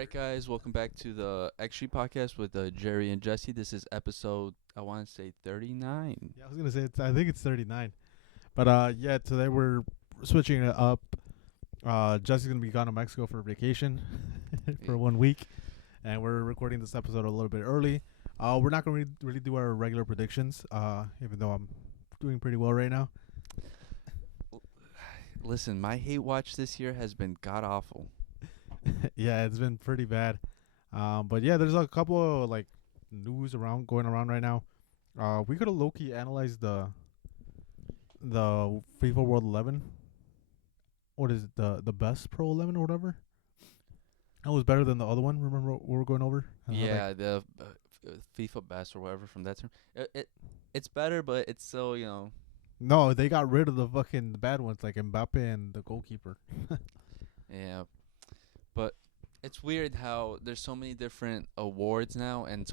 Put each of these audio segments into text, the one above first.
right, guys, welcome back to the XG podcast with Jerry and Jesse. This is episode, I want to say 39. Yeah, I was gonna say I think it's 39, but yeah, today we're switching it up. Jesse's gonna be gone to Mexico for vacation for 1 week, and we're recording this episode a little bit early. We're not gonna really do our regular predictions, even though I'm doing pretty well right now. Listen, my hate watch this year has been god awful. Yeah, it's been pretty bad. But yeah, there's a couple of like news going around right now. We could have low key analyzed the FIFA World 11. What is it? The best Pro 11 or whatever. That was better than the other one. Remember what we were going over? Yeah, the FIFA best or whatever from that term. It's better, but it's still, No, they got rid of the fucking bad ones like Mbappe and the goalkeeper. yeah. But it's weird how there's so many different awards now, and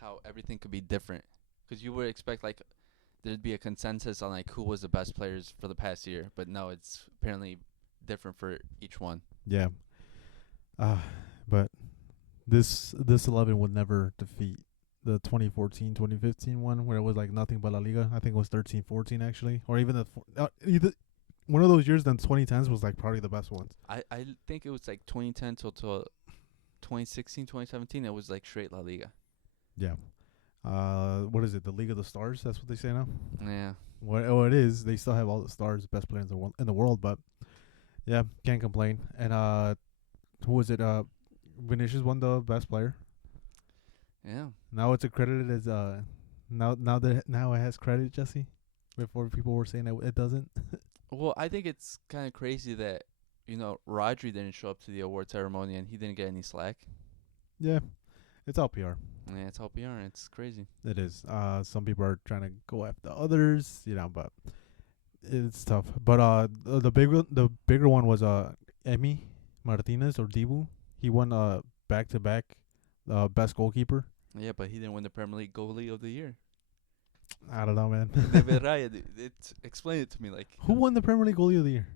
how everything could be different. Because you would expect like there'd be a consensus on like who was the best players for the past year, but no, it's apparently different for each one. Yeah. But this 11 would never defeat the 2014-2015 one where it was like nothing but La Liga. I think it was 13-14 actually, or even either one of those years. Then 2010s was like probably the best ones. I think it was like 2010 till 2016, 2017. It was like straight La Liga. Yeah. What is it? The League of the Stars? That's what they say now. Yeah. What it is? They still have all the stars, best players in the world, but yeah, can't complain. And who was it? Vinicius won the best player. Yeah. Now it's accredited as now it has credit, Jesse. Before people were saying that it doesn't. Well, I think it's kind of crazy that Rodri didn't show up to the award ceremony and he didn't get any slack. Yeah, it's all PR. Yeah, it's all PR. It's crazy. It is. Some people are trying to go after others, but it's tough. But the bigger one was Emi Martinez or Dibu. He won back-to-back best goalkeeper. Yeah, but he didn't win the Premier League goalie of the year. I don't know, man. Raya, explain it to me. Like, who won the Premier League goalie of the year?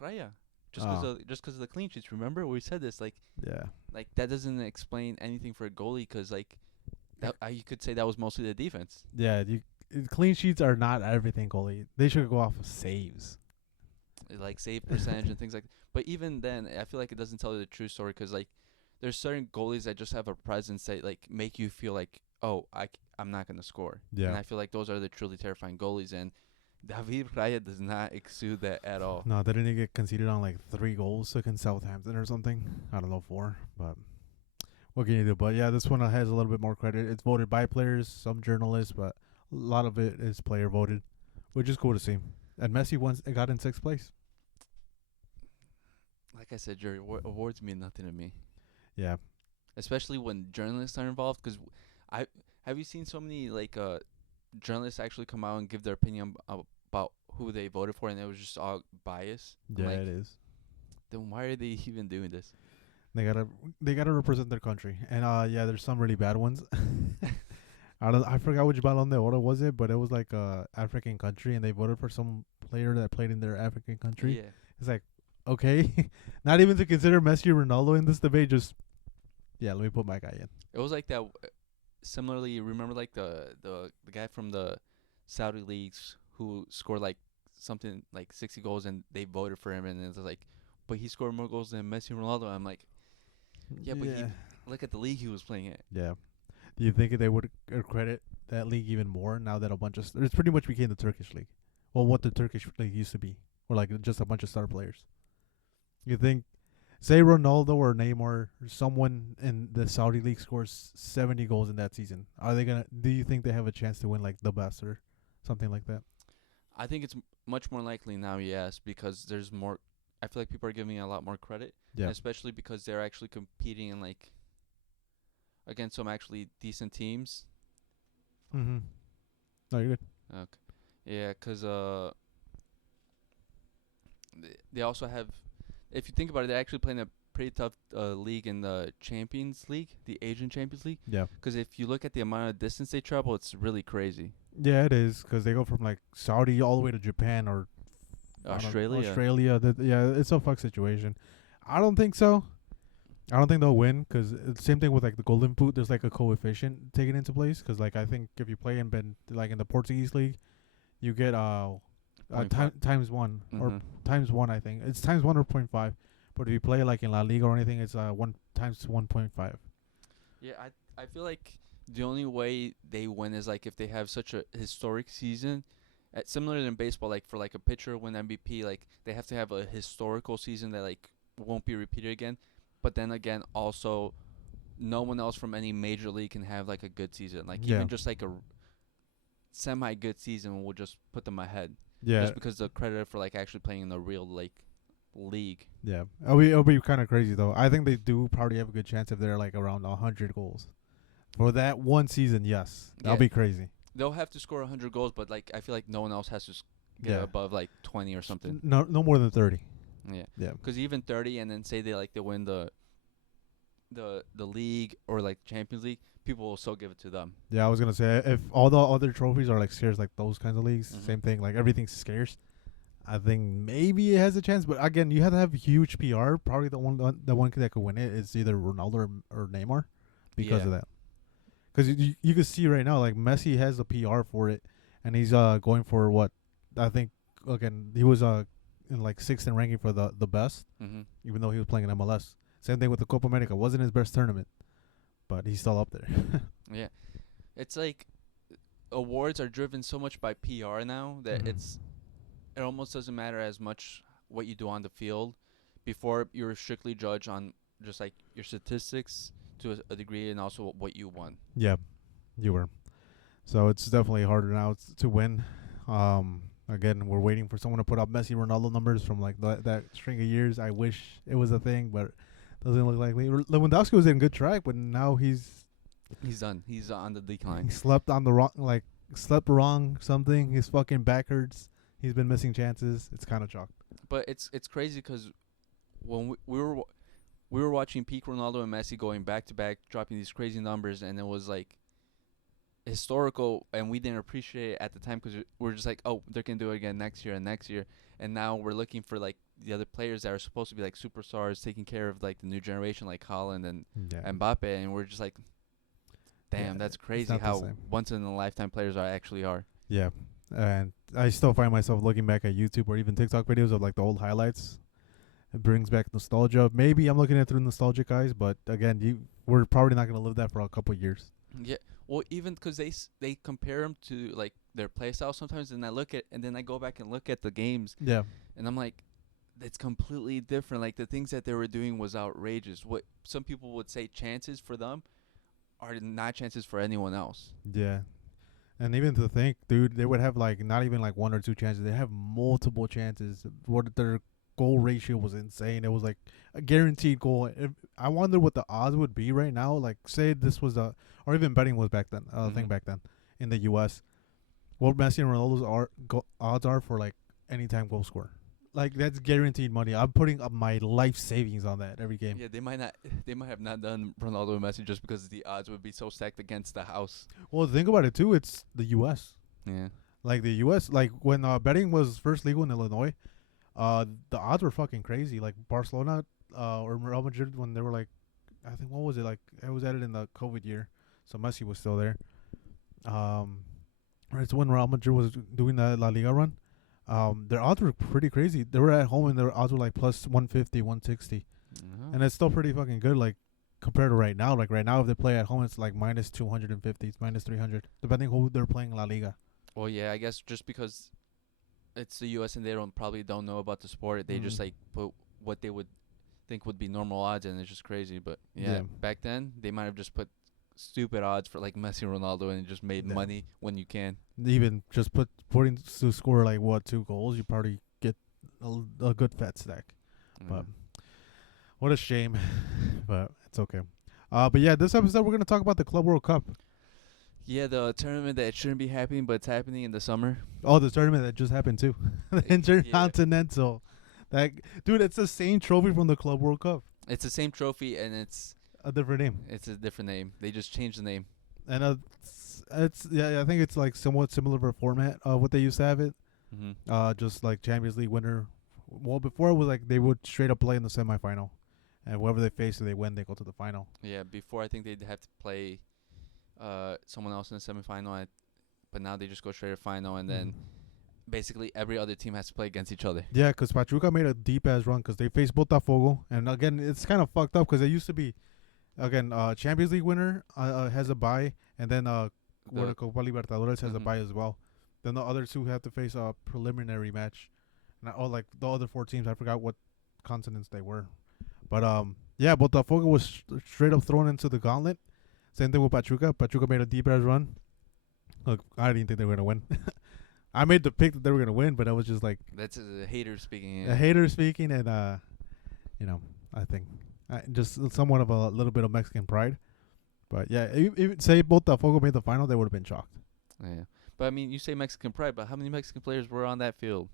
Raya. Just because of the clean sheets. Remember we said this. Like, yeah. Like that doesn't explain anything for a goalie because like that you could say that was mostly the defense. Yeah, clean sheets are not everything goalie. They should go off of saves. Like save percentage and things like that. But even then, I feel like it doesn't tell you the true story because like there's certain goalies that just have a presence that like make you feel like, oh, I'm not gonna score. Yeah. And I feel like those are the truly terrifying goalies, and David Raya does not exude that at all. No, didn't he get conceded on like 3 goals against Southampton or something? I don't know, 4, but what can you do? But yeah, this one has a little bit more credit. It's voted by players, some journalists, but a lot of it is player voted, which is cool to see. And Messi got in 6th place. Like I said, Jerry, awards mean nothing to me. Yeah. Especially when journalists are involved, because have you seen so many like journalists actually come out and give their opinion about who they voted for, and it was just all bias. Yeah, it is. Then why are they even doing this? They gotta represent their country, and yeah, there's some really bad ones. I forgot which Ballon d'Or was it, but it was like African country, and they voted for some player that played in their African country. Yeah. It's like, okay, not even to consider Messi or Ronaldo in this debate. Just let me put my guy in. It was like that. Similarly, you remember like the guy from the Saudi leagues who scored like something like 60 goals, and they voted for him, and it was like, but he scored more goals than Messi and Ronaldo. I'm like, yeah, but look at the league he was playing at. Yeah. Do you think they would credit that league even more now that it's pretty much became the Turkish league? Well, what the Turkish league used to be, or like just a bunch of star players. You think, say Ronaldo or Neymar or someone in the Saudi league scores 70 goals in that season, do you think they have a chance to win like the best or something like that? I think it's much more likely now, yes, because there's more. I feel like people are giving it a lot more credit, Yeah. and especially because they're actually competing in like against some actually decent teams. Mm-hmm. No, you're good. Okay. Yeah, 'cause they also have. If you think about it, they're actually playing a pretty tough league in the Champions League, the Asian Champions League. Yeah. 'Cause if you look at the amount of distance they travel, it's really crazy. Yeah, it is, because they go from like Saudi all the way to Japan or Australia. Yeah, it's a fuck situation. I don't think so. I don't think they'll win because same thing with like the Golden Boot. There's like a coefficient taken into place because like I think if you play in like in the Portuguese league, you get Point five. times one or Mm-hmm. times one. I think it's times 1 or 0.5. But if you play like in La Liga or anything, it's 1 times 1.5. Yeah, I feel like the only way they win is like if they have such a historic season. Similar than baseball, like for like a pitcher win MVP, like they have to have a historical season that like won't be repeated again. But then again, also no one else from any major league can have like a good season. Like Yeah, even just like a semi good season will just put them ahead. yeah, Just because the credit for like actually playing in the real like league. yeah. It'll be kind of crazy though. I think they do probably have a good chance if they're like around 100 goals for that one season. Yes, that'll Yeah, be crazy. they'll have to score 100 goals, but like I feel like no one else has to get Yeah, above like 20 or something. no more than 30. Yeah, Yeah, because even 30, and then say they win the league or like Champions League, people will still give it to them. yeah. I was gonna say if all the other trophies are like scarce, like those kinds of leagues, Mhm. same thing. Like everything's scarce. I think maybe it has a chance, but again, you have to have huge PR. Probably the one that could win it is either Ronaldo or Neymar, because Yeah. of that. Because you can see right now, like Messi has the PR for it, and he's going for what I think. Again, he was in like sixth in ranking for the best, Mhm. even though he was playing in MLS. Same thing with the Copa America. Wasn't his best tournament, but he's still up there. Yeah. It's like awards are driven so much by PR now that Mhm. it almost doesn't matter as much what you do on the field. Before you were strictly judged on just like your statistics to a degree and also what you won. Yeah, you were. So it's definitely harder now to win. Again, we're waiting for someone to put up Messi Ronaldo numbers from like that string of years. I wish it was a thing, but doesn't look likely. Lewandowski was in good track, but now he's He's done. He's on the he decline. slept on the wrong slept wrong something. His fucking back hurts. He's been missing chances. It's kind of chalked. But it's crazy because when we were watching peak Ronaldo and Messi going back to back, dropping these crazy numbers, and it was like historical, and we didn't appreciate it at the time because we're just like, oh, they're gonna do it again next year and next year, and now we're looking for like the other players that are supposed to be like superstars, taking care of like the new generation, like Haaland and Yeah. Mbappe, and we're just like, damn, Yeah, that's it's crazy not the how same. once in a lifetime players actually are. Yeah. And I still find myself looking back at YouTube or even TikTok videos of like the old highlights. It brings back nostalgia. Maybe I'm looking at it through nostalgic eyes, but again, we're probably not gonna live that for a couple of years. Yeah, well, even because they compare them to like their play style sometimes, and then I go back and look at the games, Yeah. and I'm like, it's completely different. Like the things that they were doing was outrageous. What some people would say chances for them are not chances for anyone else. Yeah. And even to think, dude, they would have like not even like one or two chances. They have multiple chances. What their goal ratio was insane. It was like a guaranteed goal. I wonder what the odds would be right now. Like, say this was or even betting was back then. Thing Mhm. back then in the U.S. What Messi and Ronaldo's odds are for like anytime goal score. Like that's guaranteed money. I'm putting up my life savings on that every game. Yeah, they might not. They might have not done Ronaldo and Messi just because the odds would be so stacked against the house. Well, think about it too. It's the U.S. Yeah. Like the U.S. Like when betting was first legal in Illinois, the odds were fucking crazy. Like Barcelona, or Real Madrid when they were like, I think what was it like? It was added in the COVID year, so Messi was still there. Right, so when Real Madrid was doing the La Liga run, their odds were pretty crazy. They were at home and their odds were like plus 150, 160, Uh-huh. and it's still pretty fucking good. Like compared to right now, like right now if they play at home, it's like minus 250, it's minus 300, depending who they're playing La Liga. Well, yeah, I guess just because it's the U.S. and they probably don't know about the sport, they just Mm. like put what they would think would be normal odds, and it's just crazy. But yeah, Yeah. back then they might have just put stupid odds for like Messi and Ronaldo, and just made Yeah. money when you can. Even just putting to score like what 2 goals, you probably get a good fat stack. But what a shame. But it's okay. But yeah, this episode we're gonna talk about the Club World Cup. Yeah, the tournament that shouldn't be happening, but it's happening in the summer. Oh, the tournament that just happened too, the Yeah. Intercontinental. That dude, it's the same trophy from the Club World Cup, It's the same trophy, and it's a different name. it's a different name. They just changed the name. And it's yeah, I think it's like somewhat similar for format of what they used to have it. Mm-hmm. Just like Champions League winner. Well, before it was like they would straight up play in the semifinal, and whoever they face, if they win, they go to the final. Yeah, before I think they'd have to play someone else in the semifinal, but now they just go straight to final, and then basically every other team has to play against each other. Yeah, because Pachuca made a deep ass run because they faced Botafogo, and again, it's kind of fucked up because it used to be, again, Champions League winner has a bye, and then The- Copa Libertadores has a Mhm. bye as well. Then the other two have to face a preliminary match. And like the other four teams, I forgot what continents they were. But yeah, Botafogo was straight up thrown into the gauntlet. Same thing with Pachuca. Pachuca made a deep ass run. Look, I didn't think they were gonna win. I made the pick that they were gonna win, but I was just like That's a hater speaking. a hater speaking, and I think just somewhat of a little bit of Mexican pride. But yeah, if say Botafogo made the final, they would have been shocked. Yeah. But I mean, you say Mexican pride, but how many Mexican players were on that field?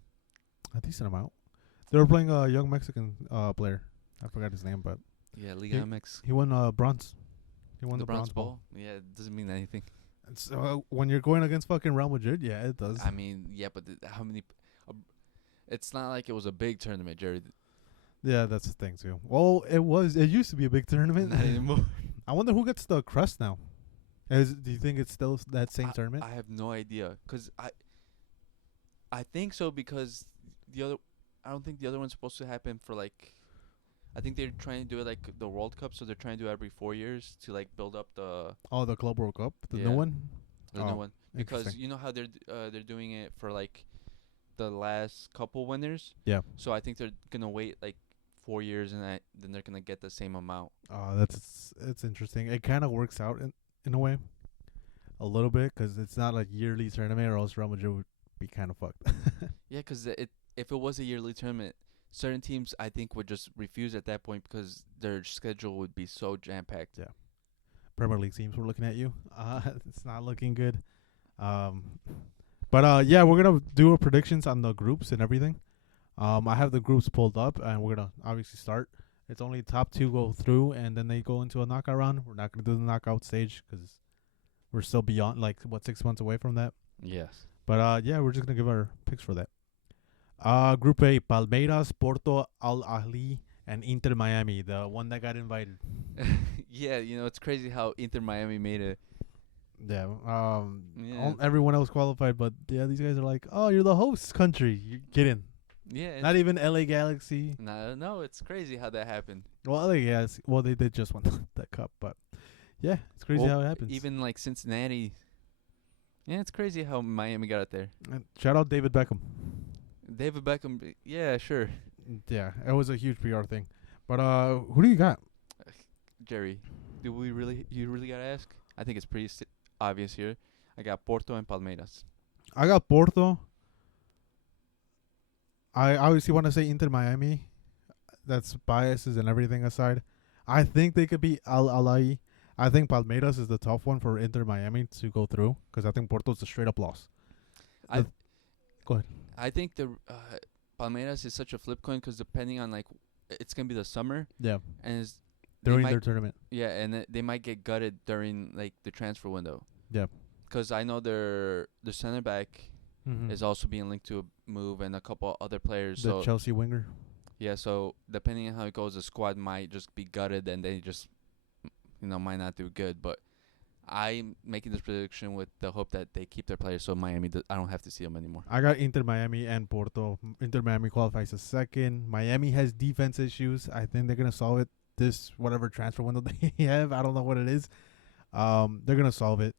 A decent amount. They were playing a young Mexican player. I forgot his name, but Yeah, Liga MX. he won bronze. He won the bronze bronze ball. Yeah, it doesn't mean anything. So when you're going against fucking Real Madrid, yeah, it does. I mean, yeah, but how many? It's not like it was a big tournament, Jerry. Yeah, that's the thing too. Well, it was. It used to be a big tournament. Not anymore. I wonder who gets the crust now. Do you think it's still that same tournament? I have no idea, cause I think so because I don't think the other one's supposed to happen for like. I think they're trying to do it like the World Cup, so they're trying to do it every 4 years to like build up the The Club World Cup, the Yeah. new one. new Oh, one, because interesting. you know how they're doing it for like the last couple winners. Yeah. So I think they're gonna wait like 4 years, and then they're gonna get the same amount. It's interesting. It kind of works out in a way, a little bit, because it's not like yearly tournament, or else Real Madrid would be kind of fucked. Yeah, 'cause if it was a yearly tournament, certain teams I think would just refuse at that point because their schedule would be so jam packed. Yeah. Premier League teams were looking at you. It's not looking good. But yeah, we're gonna do our predictions on the groups and everything. I have the groups pulled up, and we're gonna obviously start. It's only top two go through, and then they go into a knockout round. We're not gonna do the knockout stage because we're still beyond 6 months away from that. Yes. But yeah, we're just gonna give our picks for that. Group A: Palmeiras, Porto, Al Ahly, and Inter Miami, the one that got invited. Yeah, it's crazy how Inter Miami made it. Yeah. Yeah. Everyone else qualified, but yeah, these guys are like, oh, you're the host country. You get in. Yeah. Not even LA Galaxy. No, it's crazy how that happened. Well, LA Galaxy. Well, they did just win the cup, but yeah, it's crazy how it happens. Even like Cincinnati. Yeah, it's crazy how Miami got it there. And shout out David Beckham. David Beckham. Yeah, sure. Yeah, it was a huge PR thing. But who do you got? Jerry, you really gotta ask? I think it's pretty obvious here. I got Porto and Palmeiras. I got Porto. I obviously want to say Inter Miami. That's biases and everything aside. I think they could be Al Ahly. I think Palmeiras is the tough one for Inter Miami to go through, because I think Porto's a straight up loss. Go ahead. I think the Palmeiras is such a flip coin because depending on it's gonna be the summer, Yeah, and during their tournament. Yeah, and they might get gutted during the transfer window. Yeah. Because I know their center back is also being linked to a move, and a couple other players. The So Chelsea winger. yeah, so depending on how it goes, the squad might just be gutted, and they just might not do good. But I'm making this prediction with the hope that they keep their players, so Miami I don't have to see them anymore. I got Inter Miami and Porto. Inter Miami qualifies as second. Miami has defense issues. I think they're gonna solve it this whatever transfer window they have. I don't know what it is. They're gonna solve it,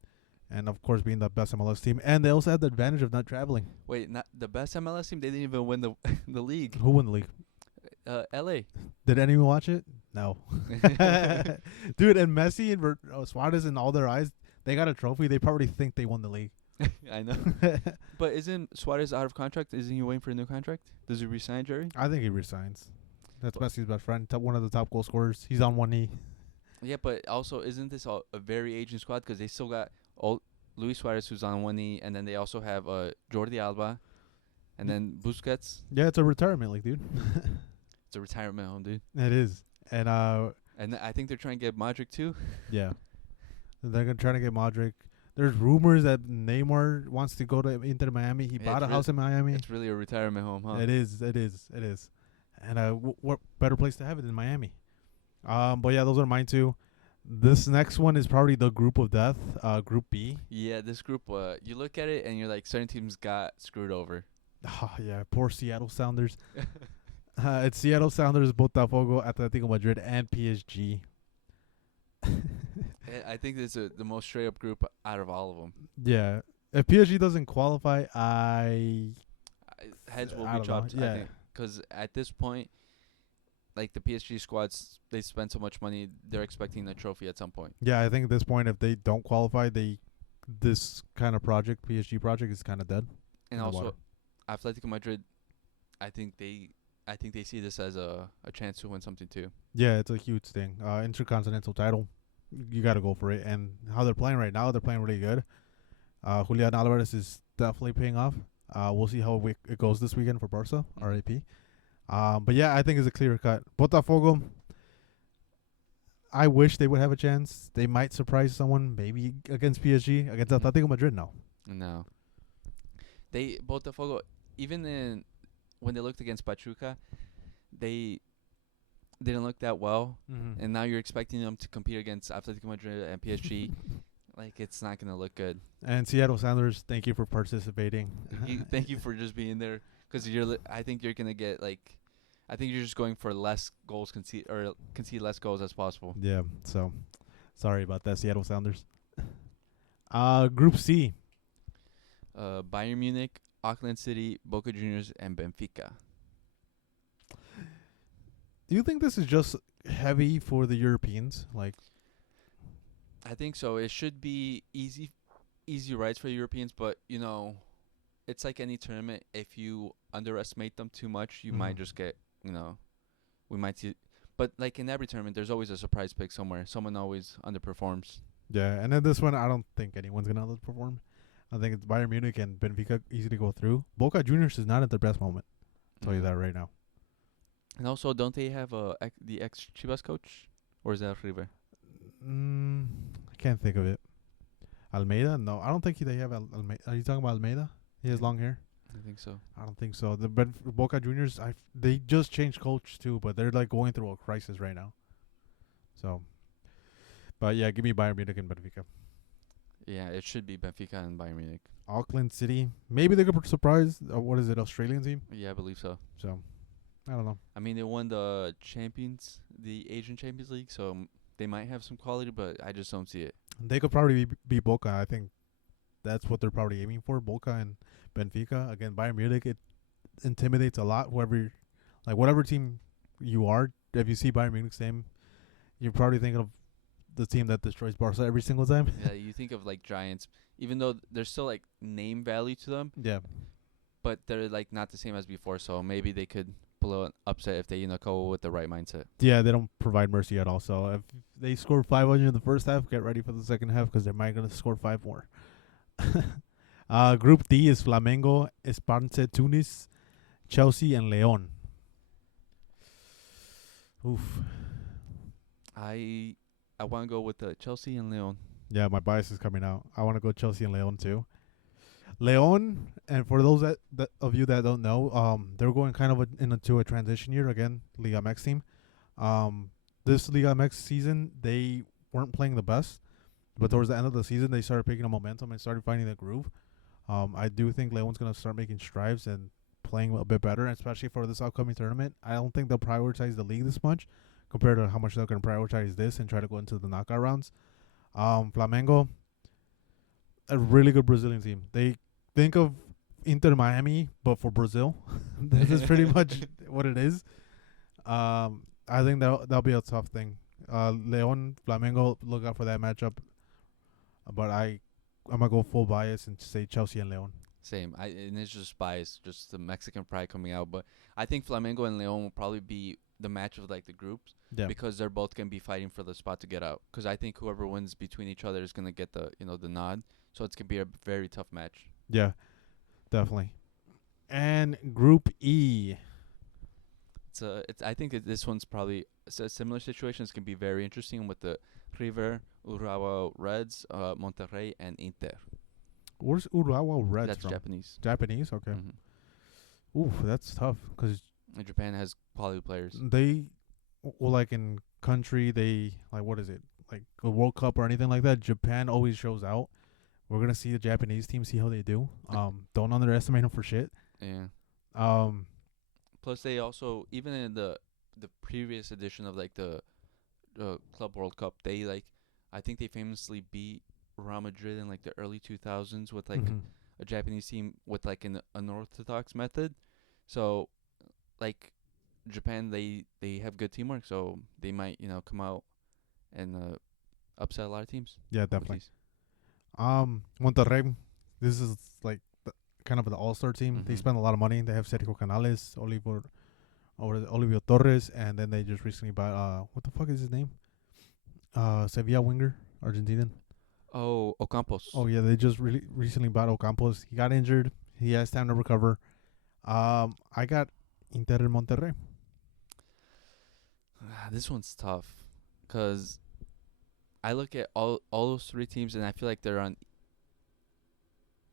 and of course, being the best MLS team, and they also have the advantage of not traveling. Wait, not the best MLS team? They didn't even win the the league. Who won the league? LA. Did anyone watch it? No. Dude, and Messi and Suarez in all their eyes, they got a trophy. They probably think they won the league. I know. But isn't Suarez out of contract? Isn't he waiting for a new contract? Does he resign, Jerry? I think he resigns. That's But- Messi's best friend. One of the top goal scorers. He's on one knee. Yeah, but also isn't this a very aging squad? Because they still got Luis Suarez, who's on one knee, and then they also have Jordi Alba, and then Busquets. Yeah, it's a retirement league, dude. It's a retirement home, dude. It is. And And I think they're trying to get Modric too. yeah. They're gonna try to get Modric. There's rumors that Neymar wants to go to Inter Miami. He bought a house in Miami. It's really a retirement home, huh? It is. And what better place to have it than Miami? But yeah, those are mine too. This next one is probably the group of death. Group B. Yeah, this group. You look at it and you're like, certain teams got screwed over. Oh, yeah, poor Seattle Sounders. It's Seattle Sounders, Botafogo, Atletico Madrid, and PSG. I think this is the most straight up group out of all of them. Yeah, if PSG doesn't qualify, I Heads will I be don't know. dropped. I Yeah, think because at this point, like the PSG squads, they spend so much money, they're expecting a trophy at some point. yeah. I think at this point, if they don't qualify, this kind of project, PSG project, is kind of dead. And In the water. also, Atletico Madrid, I think they, I think they see this as a chance to win something too. Yeah, it's a huge thing. Intercontinental title, you got to go for it. And how they're playing right now, they're playing really good. Julian Alvarez is definitely paying off. We'll see how it goes this weekend for Barca, RAP. But yeah, I think it's a clear cut. Botafogo, I wish they would have a chance. They might surprise someone, maybe against PSG, against Atletico Madrid. No. No, they Botafogo, even in when they looked against Pachuca, they didn't look that well. Mm-hmm. And now you're expecting them to compete against Atletico Madrid and PSG. Like it's not gonna look good. And Seattle Sounders, thank you for participating. Thank you for just being there, because I think you're gonna get like, I think you're just going for less goals concede less goals as possible. Yeah, so sorry about that, Seattle Sounders. Group C. Bayern Munich, Auckland City, Boca Juniors, and Benfica. Do you think this is just heavy for the Europeans? Like, I think so. It should be easy rides for Europeans, but it's like any tournament. If you underestimate them too much, you might just get, we might see. But like in every tournament, there's always a surprise pick somewhere. Someone always underperforms. yeah, and then this one, I don't think anyone's gonna underperform. I think it's Bayern Munich and Benfica easy to go through. Boca Juniors is not at their best moment. I'll tell you that right now. And also, don't they have the ex Chivas coach, or is that River? I can't think of it. Almeida? No, I don't think they have Almeida. Are you talking about Almeida? He has long hair. I think so. I don't think so. The Boca Juniors, they just changed coach too, but they're like going through a crisis right now. So, but yeah, give me Bayern Munich and Benfica. Yeah, it should be Benfica and Bayern Munich. Auckland City, maybe they could surprise. What is it, Australian team? Yeah, I believe so. So, I don't know. I mean, they won the Asian Champions League, so they might have some quality, but I just don't see it. They could probably be Boca. I think that's what they're probably aiming for. Boca and Benfica. Again, Bayern Munich, it intimidates a lot. Whatever team you are, if you see Bayern Munich's name, you're probably thinking of the team that destroys Barca every single time. Yeah, you think of like Giants, even though there's still like name value to them, Yeah. but they're like not the same as before. So maybe they could pull an upset if they go with the right mindset. Yeah, they don't provide mercy at all. So if they score 500 in the first half, get ready for the second half because they might going to score 5 more. Group D is Flamengo, Esperance Tunis, Chelsea, and Leon. Oof. I want to go with the Chelsea and Leon. Yeah, my bias is coming out. I want to go Chelsea and Leon too. Leon, and for those that of you that don't know, they're going kind of into a transition year again. Liga MX team. This Liga MX season they weren't playing the best, but towards the end of the season they started picking up momentum and started finding the groove. I do think Leon's gonna start making strides and playing a bit better, especially for this upcoming tournament. I don't think they'll prioritize the league this much compared to how much they're gonna prioritize this and try to go into the knockout rounds. Flamengo, a really good Brazilian team. They think of Inter Miami, but for Brazil. This is pretty much what it is. I think that'll be a tough thing. Leon, Flamengo, look out for that matchup. But I'm gonna go full bias and say Chelsea and Leon. Same. And it's just bias, just the Mexican pride coming out. But I think Flamengo and Leon will probably be the match of like the groups, because they're both gonna be fighting for the spot to get out. Because I think whoever wins between each other is gonna get the the nod. So it's gonna be a very tough match. Yeah, definitely. And Group E. I think that this one's probably a similar situation. It's gonna be very interesting with the River, Urawa Reds, Monterrey, and Inter. Where's Urawa Reds That's from? Japanese. Japanese, okay. Oof, that's tough because Japan has quality players. they, like in country they like, what is it, like a World Cup or anything like that, Japan always shows out. We're gonna see the Japanese team, see how they do. Don't underestimate them for shit. Yeah. Um, Plus, they also even in the previous edition of like the Club World Cup, they like I think they famously beat Real Madrid in like the early 2000s with like mhm. a Japanese team with like an unorthodox method. So like Japan, they have good teamwork, so they might come out and upset a lot of teams Yeah, definitely. overseas. Monterrey. This is like kind of the all-star team. They Mhm. spend a lot of money. They have Sergio Canales, Olivio Torres, and then they just recently bought what the fuck is his name? Sevilla winger, Argentinian. Oh, Ocampos. Oh yeah, they just recently bought Ocampos. He got injured. He has time to recover. I got Inter Monterrey. This one's tough, cause I look at all those three teams and I feel like they're on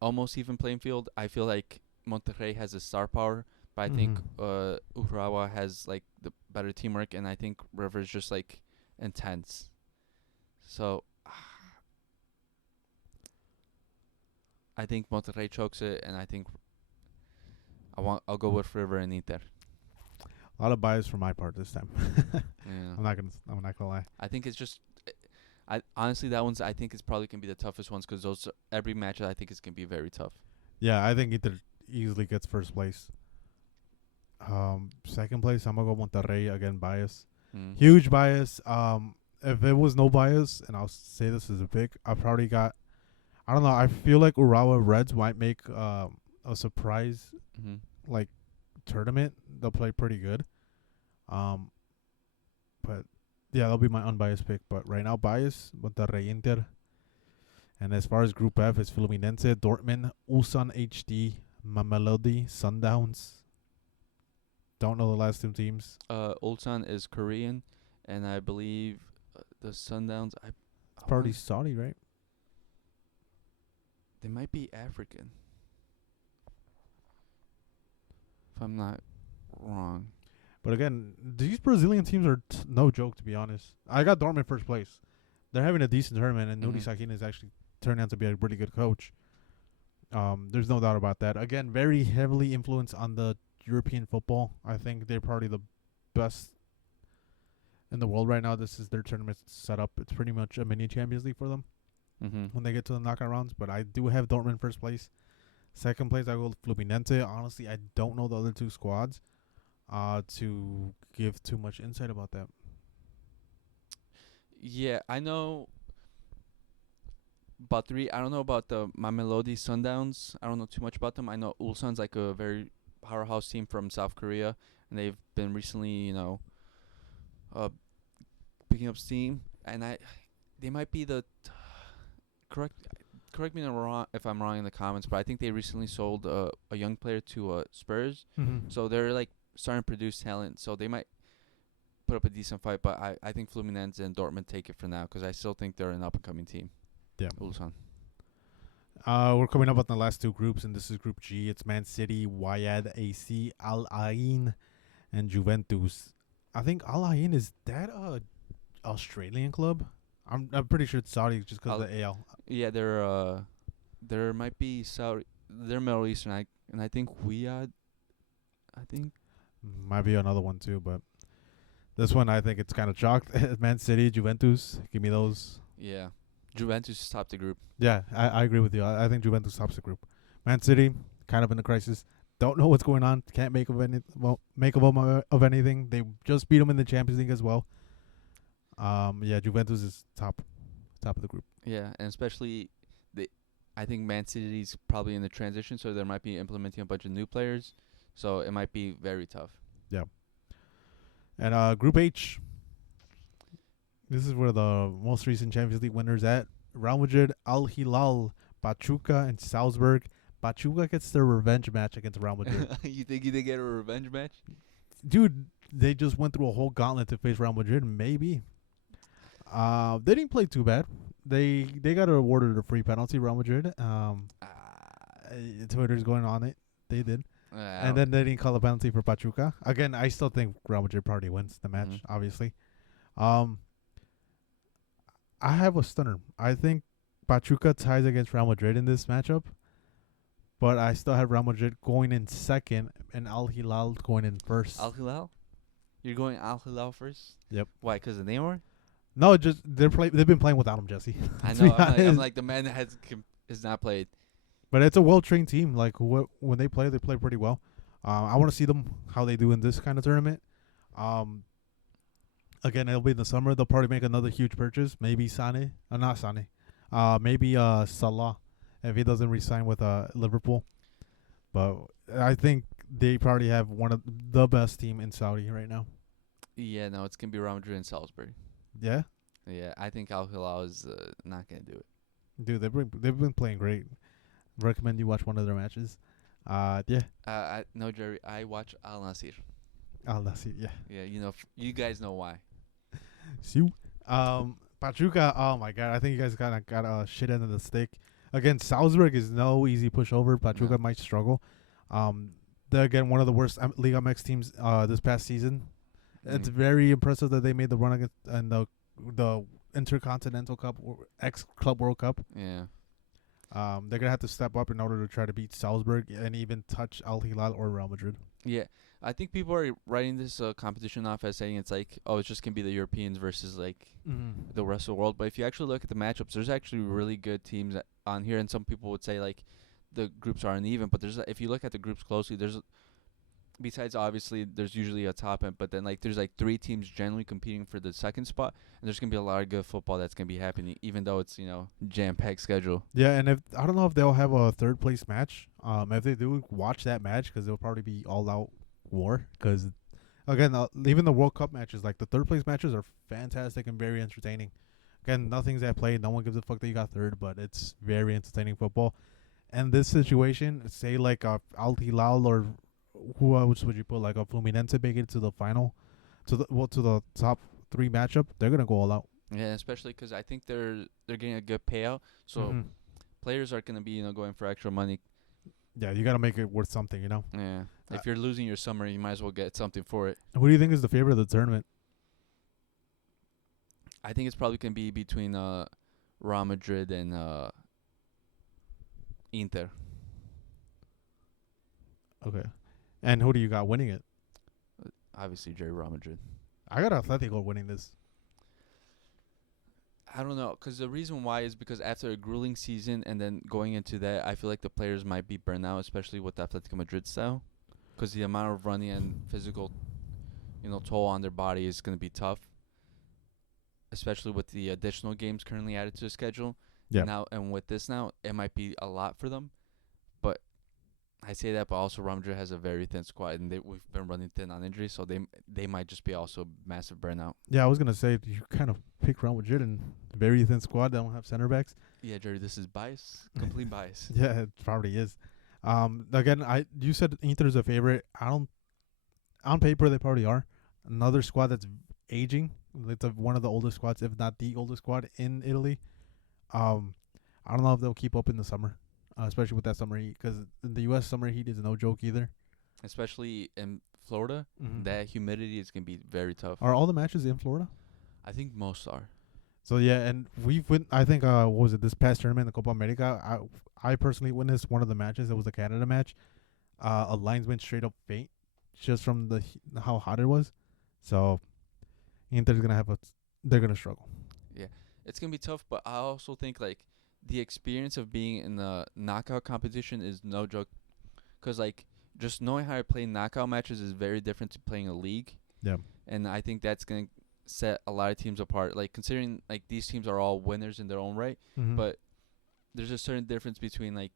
almost even playing field. I feel like Monterrey has a star power, but I think Mm-hmm. Urawa has like the better teamwork, and I think River's just like intense. So I think Monterrey chokes it, and I think I'll go with River and Inter. A lot of bias for my part this time. Yeah, I'm not gonna lie. I think it's just. I honestly that one's I think is probably gonna be the toughest ones because those every match I think is gonna be very tough. Yeah, I think Inter easily gets first place. Second place, I'm gonna go Monterrey again. Bias, Mm. huge bias. If it was no bias, and I'll say this is a pick, I probably got. I don't know. I feel like Urawa Reds might make a surprise Mhm. like tournament. They'll play pretty good. Um, but yeah, that'll be my unbiased pick. But right now, bias Monterrey Inter. And as far as Group F, it's Fluminense, Dortmund, Ulsan HD, Mamelodi, Sundowns. Don't know the last two teams. Ulsan is Korean, and I believe the Sundowns. I Probably want Saudi, right? they might be African if I'm not wrong. But again, these Brazilian teams are no joke, to be honest. I got Dortmund first place. They're having a decent tournament, and Nuri Mhm. Sakin is actually turned out to be a really good coach. There's no doubt about that. Again, very heavily influenced on the European football. I think they're probably the best in the world right now. This is their tournament set up. It's pretty much a mini Champions League for them Mhm. when they get to the knockout rounds. But I do have Dortmund first place. Second place, I go Fluminense. Honestly, I don't know the other two squads to give too much insight about that. Yeah, I know about three. I don't know about the Mamelodi Sundowns. I don't know too much about them. I know Ulsan's like a very powerhouse team from South Korea, and they've been recently, uh, picking up steam. And they might be the correct. Correct me if I'm wrong in the comments, but I think they recently sold a young player to Spurs, Mm-hmm. so they're like starting to produce talent. So they might put up a decent fight, but I think Fluminense and Dortmund take it for now because I still think they're an up and coming team. Yeah. Ulsan. We're coming up on the last two groups, and this is Group G. It's Man City, Wydad AC, Al Ain, and Juventus. I think Al Ain is that a Australian club? I'm pretty sure it's Saudi just because of the AL. Yeah, there might be Saudi. They're Middle Eastern. I think I think Might be another one too, but this one I think it's kind of chalked. Man City, Juventus. Give me those. yeah, Juventus topped the group. Yeah, I agree with you. I think Juventus tops the group. Man City, kind of in a crisis. Don't know what's going on. Can't make of them of anything. They just beat them in the Champions League as well. Yeah, Juventus is top of the group. Yeah, and especially the, I think Man City's probably in the transition, so they might be implementing a bunch of new players, so it might be very tough. Yeah. And Group H, this is where the most recent Champions League winners at. Real Madrid, Al Hilal, Pachuca, and Salzburg. Pachuca gets their revenge match against Real Madrid. You think they get a revenge match? Dude, they just went through a whole gauntlet to face Real Madrid. Maybe. They didn't play too bad. They got awarded a free penalty, Real Madrid. Twitter's going on it. They did. I And then they didn't call a penalty for Pachuca. Again, I still think Real Madrid probably wins the match, Mhm. obviously. Um, I have a stunner. I think Pachuca ties against Real Madrid in this matchup, but I still have Real Madrid going in second and Al Hilal going in Al first. Hilal. You're going Al Hilal first. Yep. Why? Cause of Neymar? No, just they've been playing without him, Jesse. I To know. be I'm honest, like the man that has not played. but it's a well trained team. Like when they play pretty well. I want to see them how they do in this kind of tournament. Um, Again, it'll be in the summer. They'll probably make another huge purchase. Maybe Sane, not Sane. Maybe Salah, if he doesn't resign with Liverpool. But I think they probably have one of the best team in Saudi right now. Yeah, no, it's gonna be Real Madrid and Salzburg. Yeah, Yeah, I think Al Hilal is not gonna do it. dude, they've been playing great. Recommend you watch one of their matches. Yeah, No, Jerry, I watch Al Nasir. Al Nassr, yeah. Yeah, you guys know why. See, Pachuca. Oh my god, I think you guys got a shit end of the stick. Again, Salzburg is no easy pushover. Pachuca No. might struggle. They're again one of the worst Liga MX teams this past season. It's very impressive that they made the run against and the Intercontinental Cup or X Club World Cup. Yeah. They're gonna have to step up in order to try to beat Salzburg and even touch Al Hilal or Real Madrid. Yeah. I think people are writing this competition off as saying it's like, oh, it's just gonna be the Europeans versus like the rest of the world. But if you actually look at the matchups, there's actually really good teams on here, and some people would say like the groups are uneven. But if you look at the groups closely, there's besides obviously there's usually a top end, but then like there's like three teams generally competing for the second spot, and there's gonna be a lot of good football that's gonna be happening, even though it's jam packed schedule. Yeah, and if I don't know if they'll have a third place match. If they do, watch that match because it'll probably be all out war. Because again, even the World Cup matches, like the third place matches, are fantastic and very entertaining. Again, nothing's at play. No one gives a fuck that you got third, but it's very entertaining football. And this situation, say like Al Hilal or who else would you put, like a Fluminense make it to the final, to the top three matchup, they're gonna go all out. Yeah, especially because I think they're getting a good payout, so players are gonna be going for extra money. Yeah, you gotta make it worth something, you know. Yeah, if you're losing your summer, you might as well get something for it. Who do you think is the favorite of the tournament? I think it's probably gonna be between Real Madrid and Inter. Okay, and who do you got winning it? Obviously, Jerry Real Madrid. I got Atletico winning this. I don't know, because the reason why is because after a grueling season and then going into that, I feel like the players might be burnt out, especially with the Atletico Madrid style, because the amount of running and physical, toll on their body is going to be tough, especially with the additional games currently added to the schedule. Yeah. Now and with this now, it might be a lot for them, but I say that, but also Real Madrid has a very thin squad, and we've been running thin on injuries, so they might just be also massive burnout. Yeah, I was gonna say you kind of pick Real Madrid and very thin squad. They don't have center backs. Yeah, Jerry, this is bias, complete bias. Yeah, it probably is. Again, you said Inter's a favorite. I don't. On paper, they probably are. Another squad that's aging. It's one of the oldest squads, if not the oldest squad in Italy. I don't know if they'll keep up in the summer, especially with that summer heat. Because in the U.S., summer heat is no joke either. Especially in Florida, that humidity is gonna be very tough. Are all the matches in Florida? I think most are. So yeah, and we've went. I think what was it, this past tournament, the Copa America? I personally witnessed one of the matches. It was the Canada match. A linesman straight up faint, just from how hot it was. So Inter's gonna they're gonna struggle. Yeah, it's gonna be tough, but I also think like the experience of being in the knockout competition is no joke, because like just knowing how to play knockout matches is very different to playing a league. Yeah. And I think that's gonna set a lot of teams apart. Like considering like these teams are all winners in their own right, but there's a certain difference between like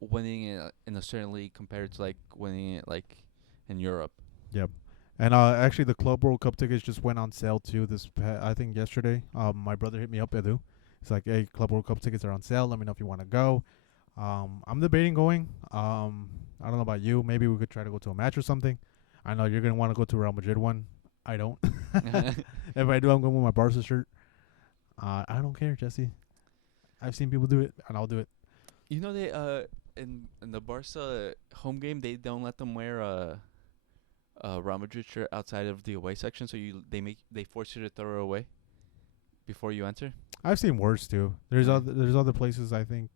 winning it in a certain league compared to like winning it like in Europe. Yep. And actually, the Club World Cup tickets just went on sale too. I think yesterday. My brother hit me up, Edu. It's like, hey, Club World Cup tickets are on sale. Let me know if you want to go. I'm debating going. I don't know about you. Maybe we could try to go to a match or something. I know you're gonna want to go to a Real Madrid one. I don't. If I do, I'm going with my Barca shirt. I don't care, Jesse. I've seen people do it, and I'll do it. They in the Barca home game they don't let them wear Real Madrid shirt outside of the away section, so they force you to throw it away before you enter. I've seen worse too. There's Yeah. other places. I think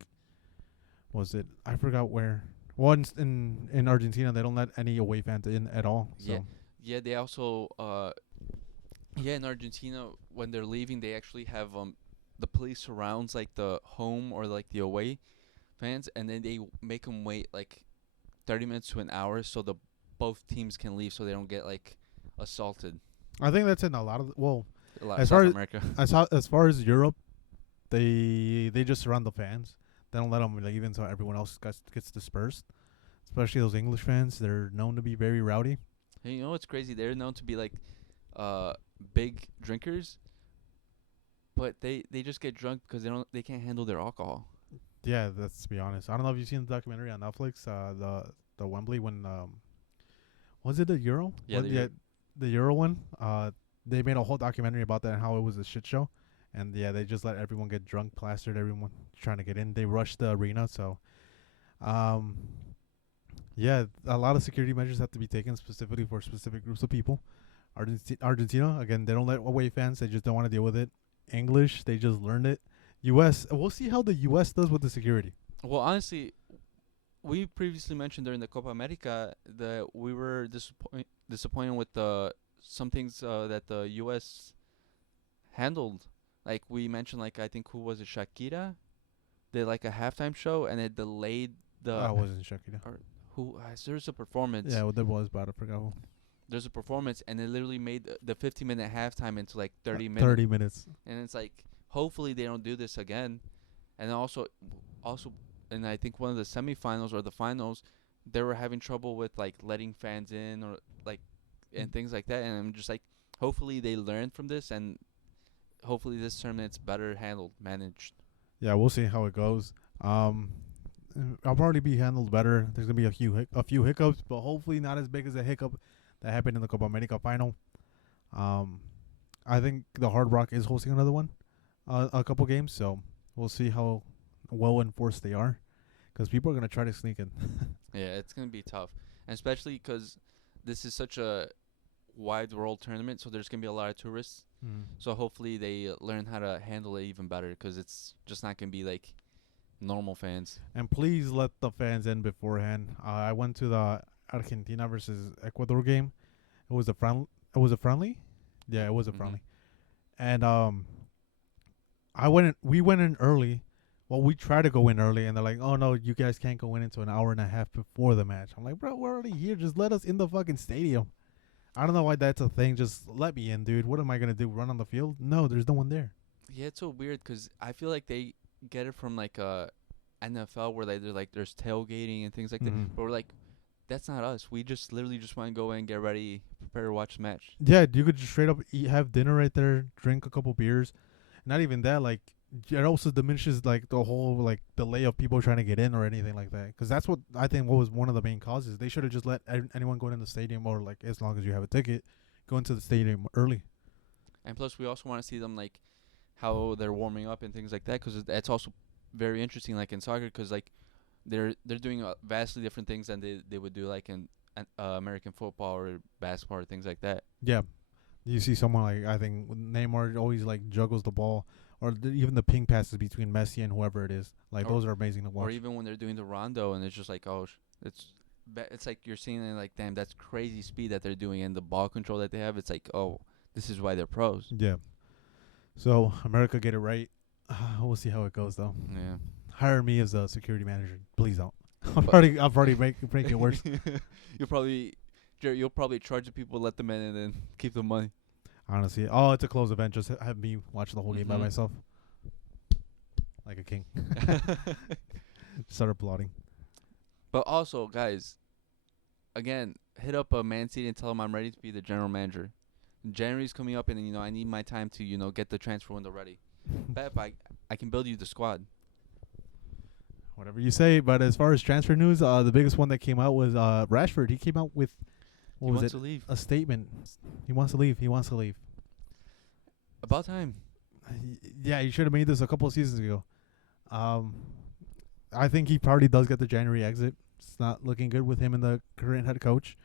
was it? I forgot where. Once in Argentina, they don't let any away fans in at all. Yeah, So yeah. They also yeah, in Argentina when they're leaving, they actually have the police surrounds like the home or like the away fans, and then they make them wait like 30 minutes to an hour so the both teams can leave so they don't get like assaulted. I think that's in a lot of A lot of as far South as America. as far as Europe, they just surround the fans. They don't let them like even so everyone else gets dispersed. Especially those English fans, they're known to be very rowdy. Hey, you know what's crazy? They're known to be like uh big drinkers, but they just get drunk because they can't handle their alcohol. Yeah, that's to be honest. I don't know if you've seen the documentary on Netflix. The Wembley when was it the Euro? Yeah, The Euro one. They made a whole documentary about that and how it was a shit show. And yeah, they just let everyone get drunk, plastered everyone trying to get in. They rushed the arena, so um, yeah, a lot of security measures have to be taken specifically for specific groups of people. Argentina, again, they don't let away fans. They just don't want to deal with it. English, they just learned it. U.S., we'll see how the U.S. does with the security. well, honestly, we previously mentioned during the Copa America that we were disappointed with the some things that the U.S. handled. Like we mentioned, like I think who was it, Shakira? They had, like a halftime show and it delayed the I wasn't Shakira. or who there's a performance. Yeah, well, there was, but I forgot who. There's a performance and it literally made the 15-minute halftime into like 30 minutes. 30 minutes. And it's like hopefully they don't do this again. And also and I think one of the semifinals or the finals, they were having trouble with like letting fans in or like and things like that. And I'm just like, hopefully they learn from this and hopefully this tournament's better managed. Yeah, we'll see how it goes. I'll probably be handled better. There's gonna be a few hiccups, but hopefully not as big as a hiccup that happened in the Copa America final. Um, I think the Hard Rock is hosting another one, a couple games, so we'll see how well enforced they are, because people are gonna try to sneak in. Yeah, it's gonna be tough, and especially 'cause this is such a wide world tournament, so there's gonna be a lot of tourists. So hopefully they learn how to handle it even better, 'cause it's just not gonna be like normal fans. And please let the fans in beforehand. I went to the Argentina versus Ecuador game. It was a friendly. It was a friendly. Yeah, it was a Mhm. friendly. And I went. We went in early. Well, we tried to go in early, and they're like, "Oh no, you guys can't go in until an hour and a half before the match." I'm like, "Bro, we're already here. Just let us in the fucking stadium." I don't know why that's a thing. Just let me in, dude. What am I gonna do? Run on the field? No, there's no one there. Yeah, it's so weird 'cause I feel like they get it from like NFL where there's tailgating and things like that. Mhm. But we're like, that's not us. We just literally just want to go in, get ready, prepare to watch the match. Yeah, you could just straight up eat, have dinner right there, drink a couple beers. Not even that, like it also diminishes like the whole like delay of people trying to get in or anything like that. Because that's what I think what was one of the main causes. They should have just let anyone go in the stadium, or like as long as you have a ticket, go into the stadium early. And plus, we also want to see them like how they're warming up and things like that, 'cause that's also very interesting, like in soccer, 'cause like they're doing vastly different things than they would do like in American football or basketball or things like that. Yeah, you see someone like I think Neymar always like juggles the ball, or even the ping passes between Messi and whoever it is. Like Or- those are amazing to watch. Or even when they're doing the rondo and it's just like, oh, it's like you're seeing it like, damn, that's crazy speed that they're doing and the ball control that they have. It's like, oh, this is why they're pros. Yeah. So America get it right. We'll see how it goes though. Yeah. Hire me as a security manager, please don't. But- I'll probably make it worse. You'll probably charge the people, let them in, and then keep the money. Honestly, oh, it's a closed event. Just have me watch the whole game by Mhm. myself, like a king. Start applauding. But also, guys, again, hit up a Man City and tell them I'm ready to be the general manager. January's coming up, and I need my time to get the transfer window ready. Bet I can build you the squad. Whatever you say. But as far as transfer news, the biggest one that came out was Rashford. He came out with He what was wants it? to leave. A statement. He wants to leave. He wants to leave. About time. Yeah, he should have made this a couple of seasons ago. I think he probably does get the January exit. It's not looking good with him and the current head coach.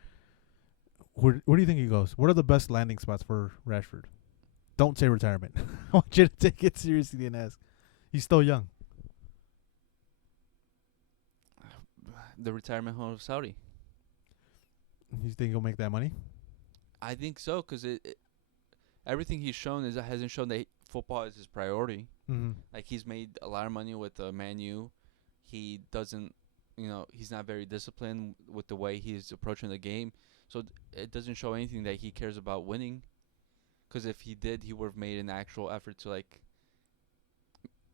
Where do you think he goes? What are the best landing spots for Rashford? Don't say retirement. I want you to take it seriously and ask. He's still young. The retirement home of Saudi. You think he'll make that money? I think so, because everything he's shown is hasn't shown that football is his priority. Mm-hmm. Like he's made a lot of money with Man U. He doesn't, he's not very disciplined with the way he's approaching the game. So it doesn't show anything that he cares about winning. Because if he did, he would have made an actual effort to like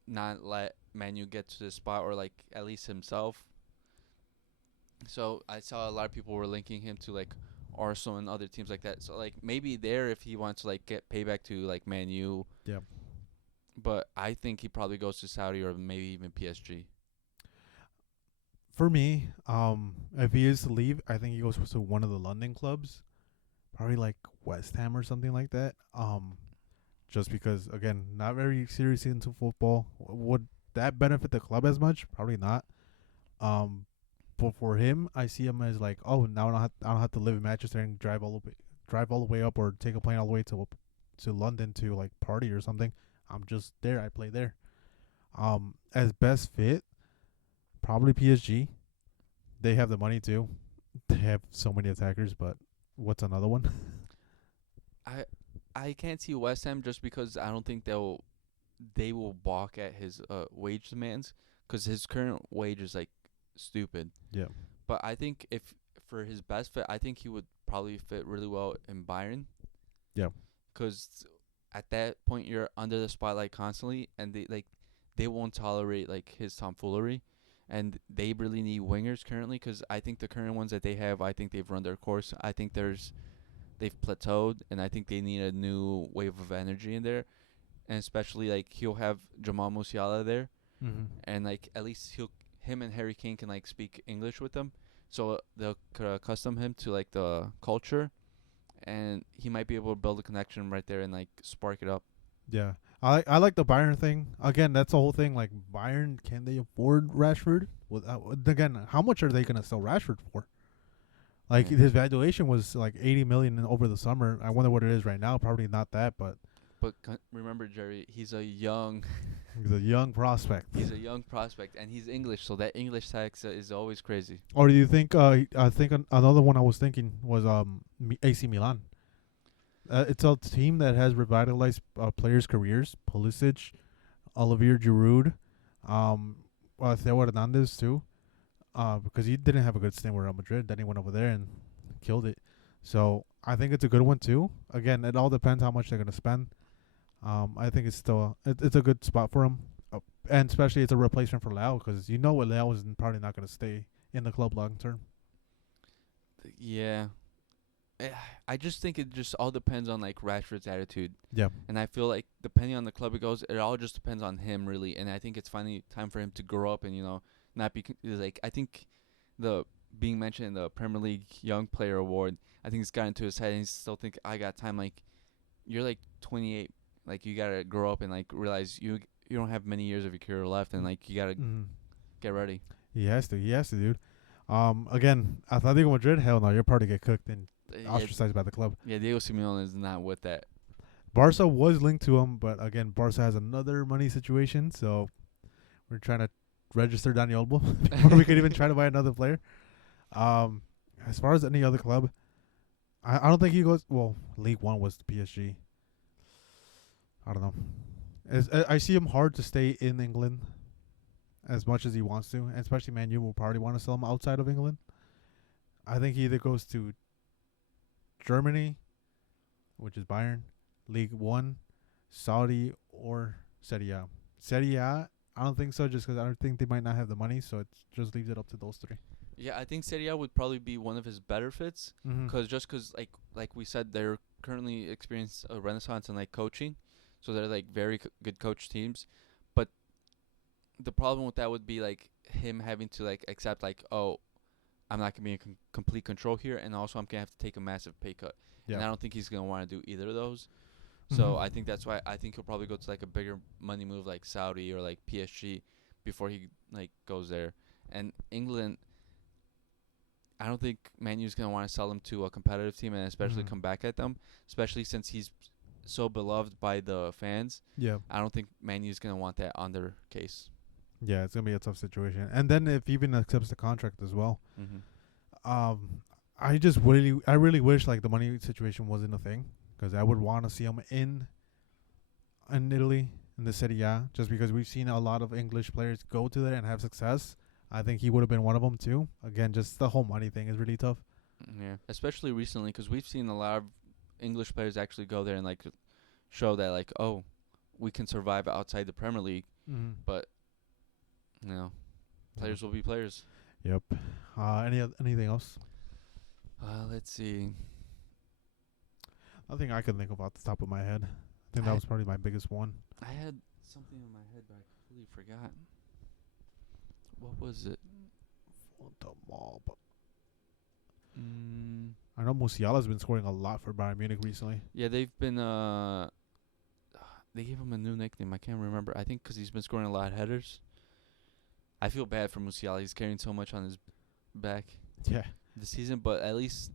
not let Man U get to the spot, or like at least himself. So I saw a lot of people were linking him to like Arsenal and other teams like that. So like maybe there if he wants to like get payback to like Man U. Yeah. But I think he probably goes to Saudi or maybe even PSG. For me, if he is to leave, I think he goes to one of the London clubs, probably like West Ham or something like that. Just because again, not very seriously into football. Would that benefit the club as much? Probably not. But for him, I see him as like, oh, now I don't have to live in Manchester and drive all the way up, or take a plane all the way to London to like party or something. I'm just there. I play there. As best fit, probably PSG. They have the money too. They have so many attackers, but what's another one? I can't see West Ham just because I don't think they will balk at his wage demands, because his current wage is like stupid. Yeah. But I think if for his best fit, I think he would probably fit really well in Bayern. Yeah. Because at that point you're under the spotlight constantly, and they won't tolerate like his tomfoolery, and they really need wingers currently. Because I think the current ones that they have, I think they've run their course. I think they've plateaued, and I think they need a new wave of energy in there, and especially like he'll have Jamal Musiala there, Mm-hmm. and like at least him and Harry Kane can like speak English with them, so they'll accustom him to like the culture, and he might be able to build a connection right there and like spark it up. Yeah. I like the Bayern thing. Again, that's the whole thing. Like Bayern, can they afford Rashford? Again, how much are they gonna sell Rashford for? Like Yeah. his valuation was like 80 million over the summer. I wonder what it is right now. Probably not that, but But remember, Jerry, he's a young he's a young prospect. prospect, and he's English, so that English tax is always crazy. Or do you think? I think another one I was thinking was AC Milan. It's a team that has revitalized players' careers. Pulisic, Olivier Giroud, Theo Hernandez too. Because he didn't have a good stint with Real Madrid. Then he went over there and killed it. So I think it's a good one too. Again, it all depends how much they're gonna spend. I think it's still it's a good spot for him, and especially it's a replacement for Lau, because Leao is probably not gonna stay in the club long term. Yeah. I just think it just all depends on like Rashford's attitude, Yeah. and I feel like depending on the club he goes, it all just depends on him really. And I think it's finally time for him to grow up and not be like, I think the being mentioned in the Premier League Young Player Award, I think it's got into his head, and he's still think I got time. Like you're like 28, like you gotta grow up and like realize you don't have many years of your career left, and like you gotta get ready. He has to. He has to, dude. Again, Atletico Madrid, hell no, you're probably get cooked and Yeah, ostracized by the club. yeah, Diego Simeone is not with that. Barca was linked to him, but again, Barca has another money situation, so we're trying to register Dani Olmo before we could even try to buy another player. As far as any other club, I don't think he goes. Well, League One was the PSG. I don't know. I see him hard to stay in England as much as he wants to, and especially Man U will probably want to sell him outside of England. I think he either goes to Germany, which is Bayern, League One, Saudi, or Serie A. Serie A, I don't think so, just because I don't think they might not have the money, so it just leaves it up to those three. Yeah, I think Serie A would probably be one of his better fits, Mm-hmm. because like we said, they're currently experiencing a renaissance in like coaching, so they're like very good coach teams. But the problem with that would be like him having to like accept like, oh, I'm not gonna be in complete control here, and also I'm gonna have to take a massive pay cut. Yeah. And I don't think he's gonna want to do either of those. So Mhm. I think that's why I think he'll probably go to like a bigger money move like Saudi or like PSG before he like goes there. And England, I don't think Man U's gonna want to sell him to a competitive team and especially Mhm. come back at them, especially since he's so beloved by the fans. Yeah. I don't think Man U's gonna want that on their case. Yeah, it's gonna be a tough situation. And then if he even accepts the contract as well, Mhm. um, I really wish like the money situation wasn't a thing because I would want to see him in Italy in the Serie A just because we've seen a lot of English players go to there and have success. I think he would have been one of them too. Again, just the whole money thing is really tough. Yeah, especially recently because we've seen a lot of English players actually go there and like show that like, oh, we can survive outside the Premier League, Mm-hmm. but you know, players will be players. Yep. Anything else? Let's see. Nothing I can think of off the top of my head. I think that I was probably my biggest one. I had something in my head, but I completely forgot. What was it? The mall, but Mm, I know Musiala's been scoring a lot for Bayern Munich recently. yeah, they've been they gave him a new nickname. I can't remember. I think 'cause he's been scoring a lot of headers. I feel bad for Musiala. He's carrying so much on his back Yeah. this season, but at least.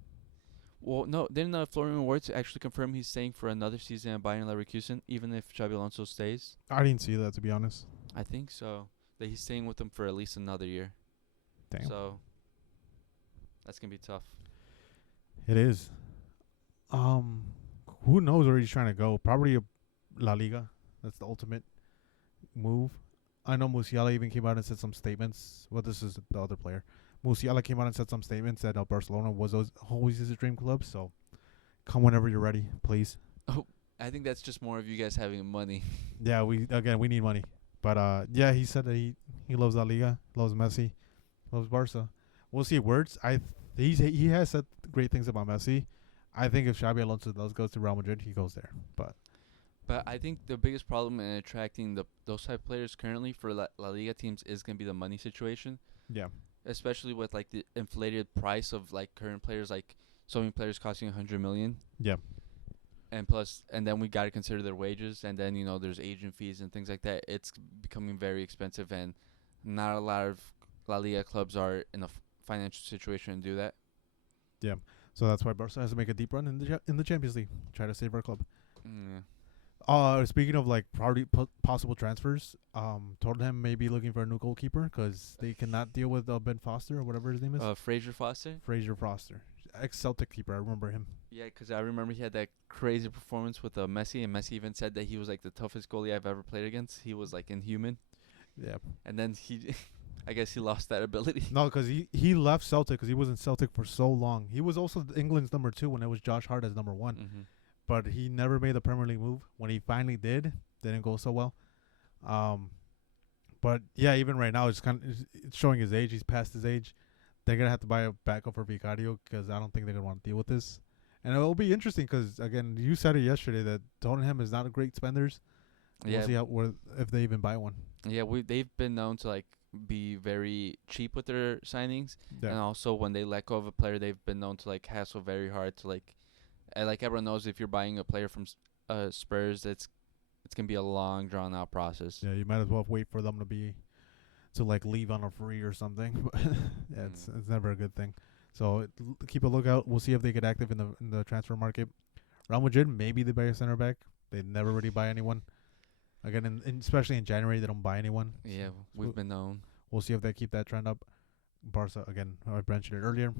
Well, no, didn't Florian Wirtz actually confirm he's staying for another season at Bayern Leverkusen, even if Xabi Alonso stays? I didn't see that, to be honest. I think so. That he's staying with them for at least another year. Damn. So that's gonna be tough. It is. Who knows where he's trying to go? Probably La Liga. That's the ultimate move. I know Musiala even came out and said some statements. Well, this is the other player. Musiala came out and said some statements that Barcelona was always his dream club. So come whenever you're ready, please. Oh, I think that's just more of you guys having money. Yeah, we need money. But yeah, he said that he loves La Liga, loves Messi, loves Barca. We'll see words. He has said great things about Messi. I think if Xabi Alonso does go to Real Madrid, he goes there. But But I think the biggest problem in attracting those type of players currently for La Liga teams is gonna be the money situation, yeah, especially with like the inflated price of like current players, like so many players costing 100 million. yeah, And then we got to consider their wages, and then there's agent fees and things like that. It's becoming very expensive, and not a lot of La Liga clubs are in a financial situation to do that. yeah. So that's why Barca has to make a deep run in the Champions League, try to save our club. Mm, Speaking of like probably possible transfers, Tottenham may be looking for a new goalkeeper because they cannot deal with Ben Foster or whatever his name is. Fraser Foster. Fraser Foster, ex-Celtic keeper. I remember him. Yeah, 'cause I remember he had that crazy performance with Messi, and Messi even said that he was like the toughest goalie I've ever played against. He was like inhuman, Yeah. and then he, I guess he lost that ability. No, because he left Celtic because he was in Celtic for so long. He was also England's number 2 when it was Josh Hart as number 1. Mm-hmm. But he never made the Premier League move. When he finally did, didn't go so well. But yeah, even right now, it's showing his age. He's past his age. They're gonna have to buy a backup for Vicario because I don't think they're gonna want to deal with this. And it will be interesting because again, you said it yesterday that Tottenham is not a great spenders. Yeah, We'll see if they even buy one. yeah. They've been known to like be very cheap with their signings, and also when they let go of a player, they've been known to like hassle very hard to like everyone knows if you're buying a player from Spurs, it's gonna be a long drawn out process. Yeah, you might as well wait for them to like leave on a free or something. Yeah, it's never a good thing. So keep a lookout. We'll see if they get active in the transfer market. Real Madrid, maybe they buy a center back. They never really buy anyone. Again, especially in January, they don't buy anyone. Yeah, So we've been known. we'll see if they keep that trend up. Barca, again, I mentioned it earlier.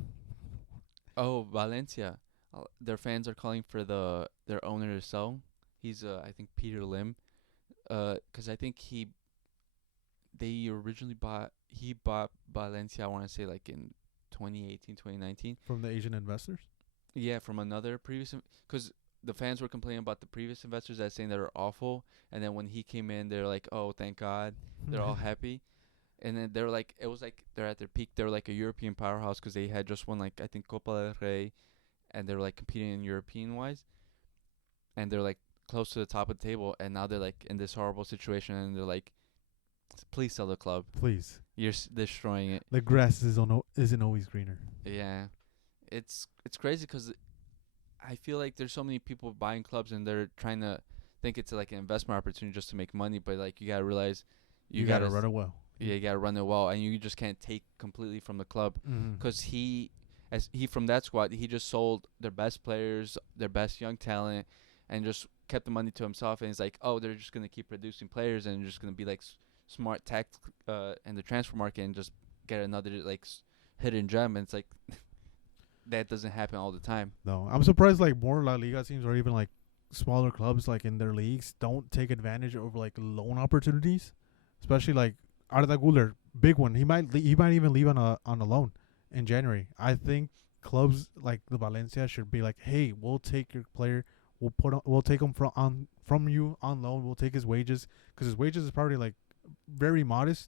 Oh, Valencia, their fans are calling for their owner to sell. He's I think Peter Lim, 'cause I think they originally bought Valencia. I want to say like in 2018, 2019. From the Asian investors. Yeah, from another previous, because the fans were complaining about the previous investors that saying that are awful, and then when he came in, they're like, "Oh, thank God," they're all happy, and then they're like, it was like they're at their peak. They're like a European powerhouse because they had just won like I think Copa del Rey, and they're like competing in European wise, and they're like close to the top of the table, and now they're like in this horrible situation, and they're like, "Please sell the club. Please. You're destroying it." The grass isn't always greener. Yeah, it's crazy 'cause I feel like there's so many people buying clubs and they're trying to think it's like an investment opportunity just to make money, but like you gotta realize You gotta run it well. yeah, you gotta run it well, and you just can't take completely from the club Mm-hmm. 'cause as he from that squad, he just sold their best players, their best young talent, and just kept the money to himself. And he's like, oh, they're just gonna keep producing players and just gonna be like smart tact in the transfer market and just get another like hidden gem. And it's like that doesn't happen all the time. No, I'm surprised like more La Liga teams or even like smaller clubs like in their leagues don't take advantage of like loan opportunities, especially like Arda Guler, big one. He might even leave on a loan in January. I think clubs like the Valencia should be like, hey, we'll take your player, we'll take him from you on loan. We'll take his wages because his wages is probably like very modest.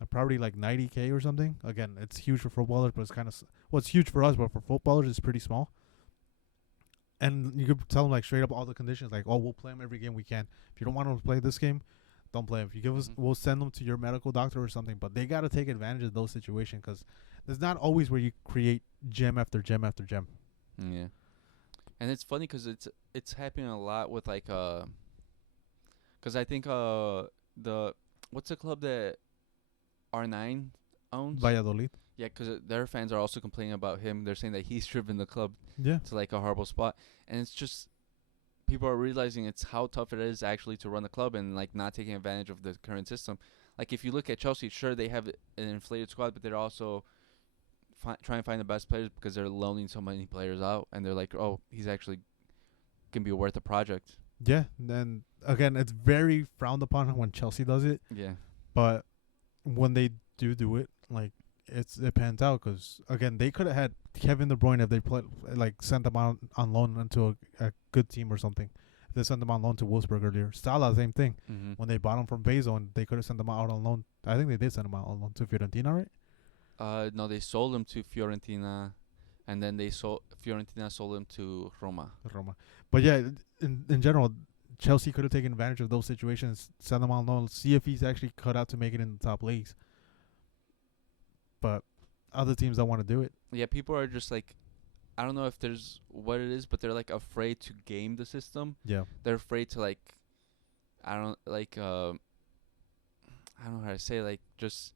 Like probably like 90K or something. Again, it's huge for footballers, but it's kind of well, it's huge for us, but for footballers, it's pretty small. And you could tell them like straight up all the conditions, like, oh, we'll play him every game we can. If you don't want him to play this game, don't play him. If you give us, we'll send them to your medical doctor or something. But they gotta take advantage of those situations because there's not always where you create gem after gem after gem. Yeah, and it's funny because it's happening a lot with like because I think the what's the club that R9 owns? Valladolid. Yeah, because their fans are also complaining about him. They're saying that he's driven the club Yeah. to like a horrible spot, and it's just people are realizing it's how tough it is actually to run the club and like not taking advantage of the current system. Like if you look at Chelsea, sure they have an inflated squad, but they're also trying to find the best players because they're loaning so many players out, and they're like, oh, he's actually can be worth a project. Yeah. Then again, it's very frowned upon when Chelsea does it, Yeah. but when they do it, like it pans out because again they could have had Kevin De Bruyne if they like sent them out on loan into a good team or something. If they sent them on loan to Wolfsburg earlier, Salah same thing. Mm-hmm. When they bought him from Basel, and they could have sent them out on loan. I think they did send him out on loan to Fiorentina, right? No, they sold him to Fiorentina, and then Fiorentina sold him to Roma. Roma. But yeah, in general, Chelsea could have taken advantage of those situations, send them on loan, see if he's actually cut out to make it in the top leagues. But other teams don't want to do it. Yeah, people are just like, I don't know if there's what it is, but they're like afraid to game the system. Yeah. They're afraid to like, I don't know how to say, like just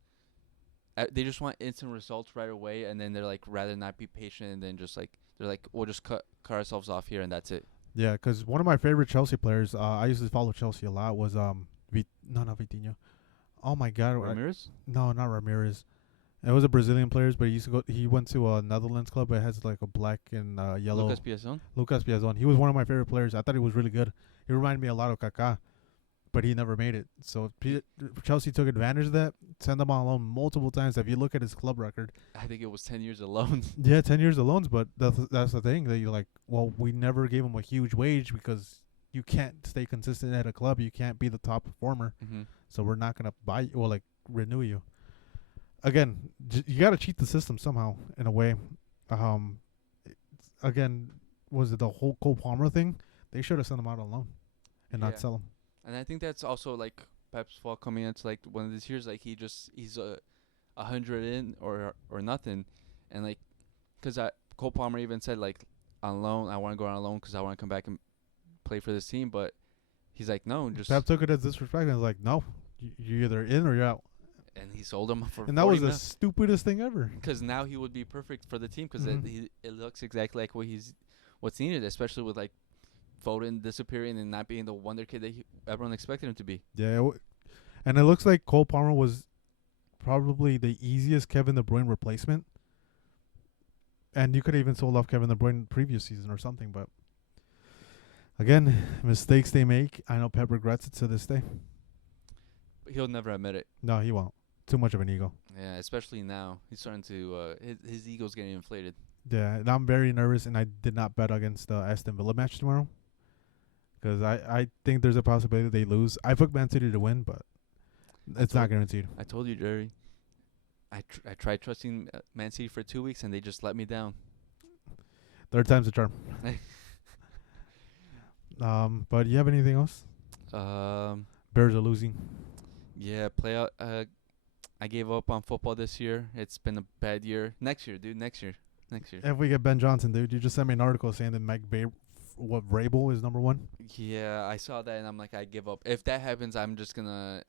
they just want instant results right away, and then they're like rather not be patient, and then just like they're like we'll just cut ourselves off here and that's it. Yeah, because one of my favorite Chelsea players, I used to follow Chelsea a lot, was not Vitinho. Oh my God, Ramirez? No, not Ramirez. It was a Brazilian player, but he went to a Netherlands club. It has like a black and yellow. Lucas Piazon. He was one of my favorite players. I thought he was really good. He reminded me a lot of Kaká, but he never made it. So Chelsea took advantage of that, sent him on loan multiple times. If you look at his club record, I think it was 10 years alone. Yeah, 10 years of loans, but that's the thing that you're like, well, we never gave him a huge wage because you can't stay consistent at a club. You can't be the top performer. Mm-hmm. So we're not going to buy you or like renew you. Again, you got to cheat the system somehow in a way. Again, was it the whole Cole Palmer thing? They should have sent him out on loan and not sell him. And I think that's also like Pep's fault coming into like one of these years. Like he's 100 in or nothing, and like because Cole Palmer even said like on loan I want to go on loan because I want to come back and play for this team, but he's like no, just Pep took it as disrespect and was like no, you're either in or you're out. And he sold him for. And that was the stupidest thing ever. Because now he would be perfect for the team because it looks exactly like what's needed, especially with like Foden disappearing and not being the wonder kid that everyone expected him to be. Yeah, and it looks like Cole Palmer was probably the easiest Kevin De Bruyne replacement. And you could have even sold off Kevin De Bruyne previous season or something, but again, mistakes they make. I know Pep regrets it to this day. But he'll never admit it. No, he won't. Too much of an ego. Yeah, especially now. He's starting to his ego's getting inflated. Yeah, and I'm very nervous, and I did not bet against the Aston Villa match tomorrow because I think there's a possibility they lose. I took Man City to win, but it's not guaranteed. I told you, Jerry. I tried trusting Man City for 2 weeks, and they just let me down. Third time's a charm. But you have anything else? Bears are losing. Yeah, playoff. I gave up on football this year. It's been a bad year. Next year, dude. Next year. If we get Ben Johnson, dude, you just sent me an article saying that Vrabel is number one. Yeah, I saw that and I'm like, I give up. If that happens, I'm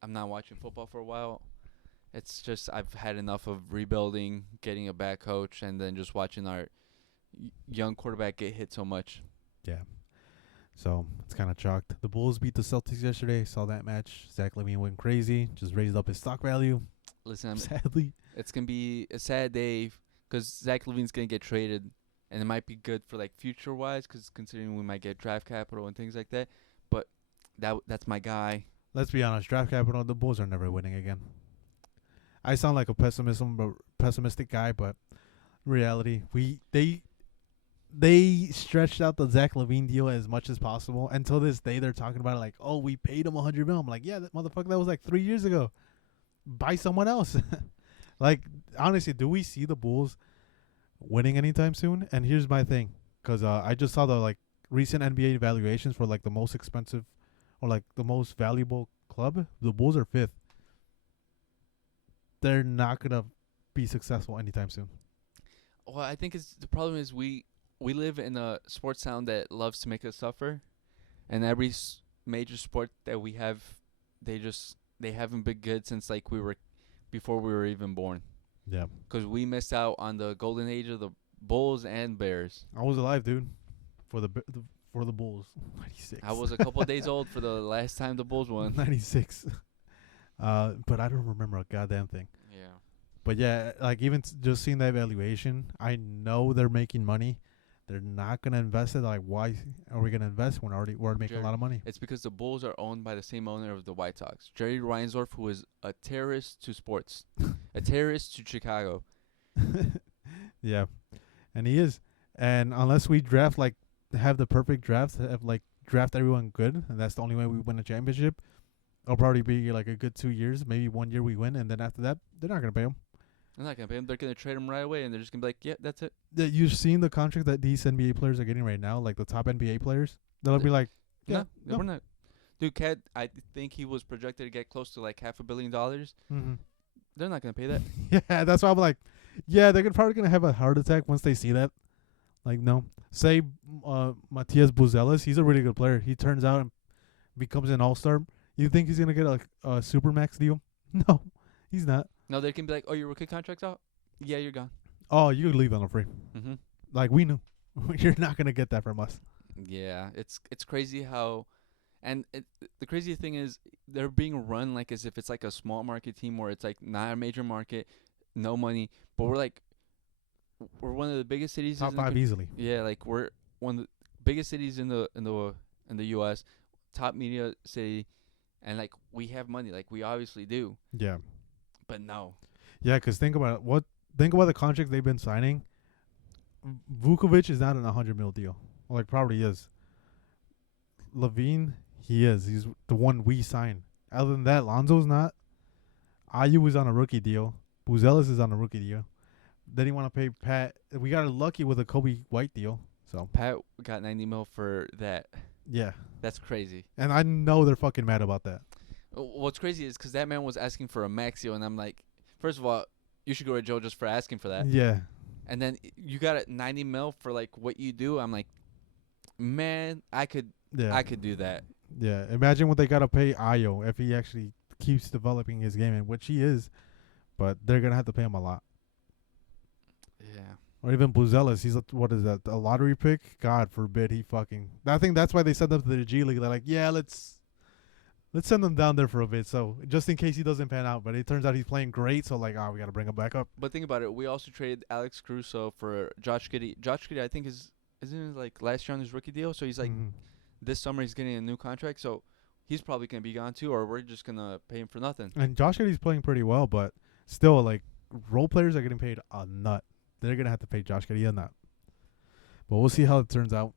not watching football for a while. It's just I've had enough of rebuilding, getting a bad coach, and then just watching our young quarterback get hit so much. Yeah. So it's kind of chalked. The Bulls beat the Celtics yesterday. Saw that match. Zach Lamine went crazy. Just raised up his stock value. Listen, Sadly. it's gonna be a sad day because Zach Levine's gonna get traded, and it might be good for like future wise, because considering we might get draft capital and things like that. But that's my guy. Let's be honest. Draft capital. The Bulls are never winning again. I sound like a pessimistic guy, but in reality, they stretched out the Zach Levine deal as much as possible. Until this day, they're talking about it like, oh, we paid him $100 million. I'm like, yeah, that motherfucker, that was like 3 years ago. Buy someone else. Like, honestly, do we see the Bulls winning anytime soon? And here's my thing, because I just saw the like recent NBA evaluations for like the most expensive or like the most valuable club. The Bulls are fifth. They're not gonna be successful anytime soon. Well, I think it's the problem is we live in a sports town that loves to make us suffer, and every major sport that we have, they haven't been good since like we were before we were even born. Yeah, Because we missed out on the golden age of the Bulls and Bears. I was alive, dude, for for the Bulls. 96. I was a couple of days old for the last time the Bulls won. 96. But I don't remember a goddamn thing. Yeah. But yeah, like even just seeing that valuation, I know they're making money. They're not gonna invest it. Like, why are we gonna invest when we're making a lot of money? It's because the Bulls are owned by the same owner of the White Sox, Jerry Reinsdorf, who is a terrorist to sports, a terrorist to Chicago. Yeah, and he is. And unless we draft like have the perfect draft, have like draft everyone good, and that's the only way we win a championship. It'll probably be like a good 2 years, maybe 1 year we win, and then after that, they're not gonna pay him. They're not gonna pay him. They're gonna trade him right away, and they're just gonna be like, "Yeah, that's it." You've seen the contract that these NBA players are getting right now, like the top NBA players. They'll be like, yeah, no, we're not. Dude, Cat, I think he was projected to get close to like $500 million. Mm-hmm. They're not gonna pay that. Yeah, that's why I'm like, yeah, they're probably gonna have a heart attack once they see that. Like, no, say Matias Buzelis, he's a really good player. He turns out and becomes an all-star. You think he's gonna get a supermax deal? No, he's not. No, they can be like, "Oh, your rookie contract's out. Yeah, you're gone." Oh, you could leave on a free. Mm-hmm. Like, we knew. You're not gonna get that from us. Yeah, it's crazy how, and the crazy thing is they're being run like as if it's like a small market team where it's like not a major market, no money, but we're one of the biggest cities. Top 5 easily. Yeah, like we're one of the biggest cities in the U.S. Top media city, and like we have money, like we obviously do, Yeah. but no. Yeah, because think about it. Think about the contracts they've been signing. Vukovic is not an 100 mil deal. Well, like, probably is. Levine, he is. He's the one we signed. Other than that, Lonzo's not. Ayu is on a rookie deal. Buzelis is on a rookie deal. Then you want to pay Pat. We got lucky with a Kobe White deal. So Pat got 90 mil for that. yeah, That's crazy. and I know they're fucking mad about that. What's crazy is because that man was asking for a max deal, and I'm like, first of all, you should go to jail just for asking for that. Yeah, And then you got a 90 mil for like what you do. I'm like, man, I could do that. Yeah. Imagine what they gotta pay Ayo if he actually keeps developing his game, and which he is. But they're gonna have to pay him a lot. Yeah. Or even Buzelis, he's what is that? A lottery pick? God forbid he fucking. I think that's why they sent him to the G League. They're like, yeah, let's send him down there for a bit, so just in case he doesn't pan out. But it turns out he's playing great, so like, we gotta bring him back up. But think about it. We also traded Alex Caruso for Josh Giddey. Josh Giddey, I think isn't it like last year on his rookie deal? So he's like this summer he's getting a new contract. So he's probably gonna be gone too, or we're just gonna pay him for nothing. And Josh Giddey's playing pretty well, but still, like, role players are getting paid a nut. They're gonna have to pay Josh Giddey a nut. But we'll see how it turns out.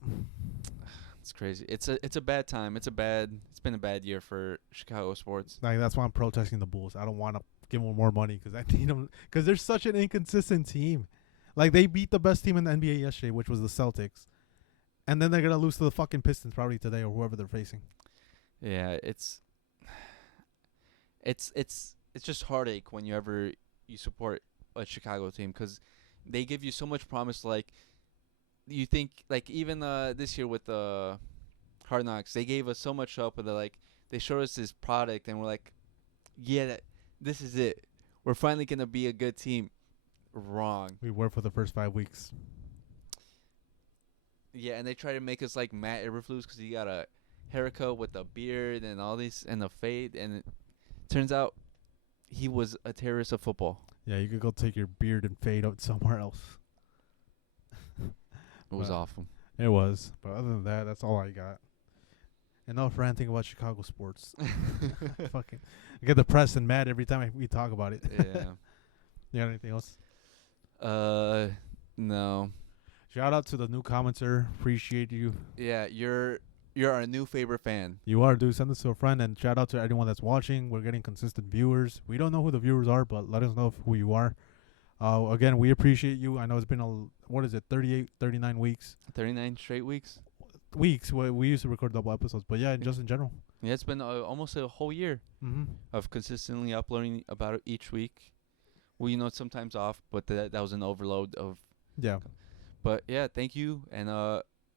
It's crazy. It's a bad time. It's been a bad year for Chicago sports. Like, that's why I'm protesting the Bulls. I don't want to give them more money because I need them because they're such an inconsistent team. Like, they beat the best team in the NBA yesterday, which was the Celtics, and then they're gonna lose to the fucking Pistons probably today or whoever they're facing. Yeah, it's just heartache when you support a Chicago team because they give you so much promise. Like you think, like even this year with the Hard Knocks, they gave us so much hope, and they showed us this product, and we're like, yeah, this is it. we're finally gonna be a good team. Wrong. We were for the first 5 weeks. Yeah, and they try to make us like Matt Eberflus because he got a haircut with a beard and all these and a fade, and it turns out he was a terrorist of football. Yeah, you could go take your beard and fade out somewhere else. It was But awful. It was. But other than that, that's all I got. Enough ranting about Chicago sports. Fucking, I get depressed and mad every time we talk about it. Yeah. You got anything else? No. Shout out to the new commenter. Appreciate you. Yeah, you're our new favorite fan. You are, dude. Send this to a friend, and shout out to anyone that's watching. We're getting consistent viewers. We don't know who the viewers are, but let us know who you are. Again, we appreciate you. I know it's been 38, 39 weeks. 39 straight weeks. We used to record double episodes, but yeah, just in general. Yeah, it's been almost a whole year Mm-hmm. of consistently uploading about it each week. Well, sometimes off, but that was an overload of. Yeah. But yeah, thank you, and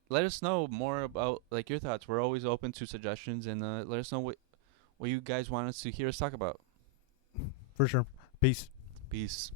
let us know more about like your thoughts. We're always open to suggestions, and let us know what you guys want us to hear us talk about. For sure. Peace. Peace.